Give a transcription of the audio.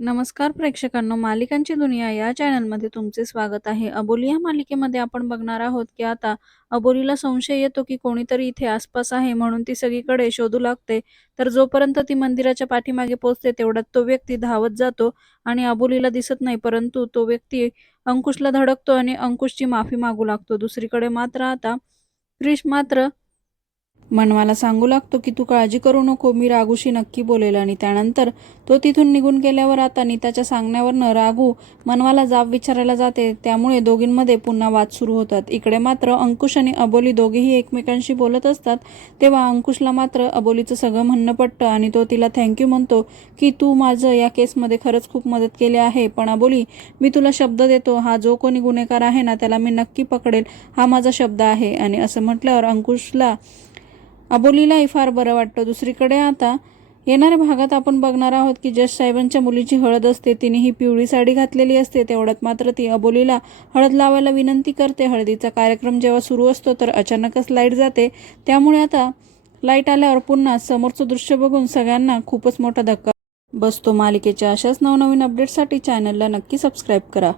नमस्कार प्रेक्षकांनो मालिकांची दुनिया या चॅनलमध्ये तुमचे स्वागत आहे. अबोली या मालिकेमध्ये आपण बघणार आहोत की आता अबोलीला संशय येतो की कोणीतरी इथे आसपास आहे म्हणून ती सगळीकडे शोधू लागते. तर जोपर्यंत ती मंदिराच्या पाठीमागे पोहोचते तेवढ्यात तो व्यक्ती धावत जातो आणि अबोलीला दिसत नाही परंतु तो व्यक्ती अंकुशला धडकतो आणि अंकुशची माफी मागू लागतो. दुसरीकडे मात्र आता क्रिश मात्र मनवाला सांगू लागतो की तू काळजी करू नको मी रागूशी नक्की बोलेल. आणि त्यानंतर तो तिथून निघून गेल्यावर आता नीताच्या सांगण्यावरनं रागू मनवाला जाब विचारायला जाते. त्यामुळे दोघींमध्ये पुन्हा वाद सुरू होतात. इकडे मात्र अंकुश आणि अबोली दोघेही एकमेकांशी बोलत असतात तेव्हा अंकुशला मात्र अबोलीचं सगळं म्हणणं पटतं आणि तो तिला थँक्यू म्हणतो की तू माझं या केसमध्ये खरंच खूप मदत केली आहे पण अबोली मी तुला शब्द देतो. हा जो कोणी गुन्हेगार आहे ना त्याला मी नक्की पकडेल. हा माझा शब्द आहे. आणि असं म्हटल्यावर अंकुशला अबोलीलाही फार बरं वाटतं. दुसरीकडे आता येणाऱ्या भागात आपण बघणार आहोत की जश साहेबांच्या मुलीची हळद असते तिने ही पिवळी साडी घातलेली असते तेवढ्यात मात्र ती अबोलीला हळद लावायला विनंती करते. हळदीचा कार्यक्रम जेव्हा सुरू असतो तर अचानकच लाइट जाते. त्यामुळे आता लाइट आल्यावर पुन्हा समोरचं दृश्य बघून सगळ्यांना खूपच मोठा धक्का बसतो. मालिकेच्या अशाच नवनवीन अपडेटसाठी चॅनलला नक्की सबस्क्राईब करा.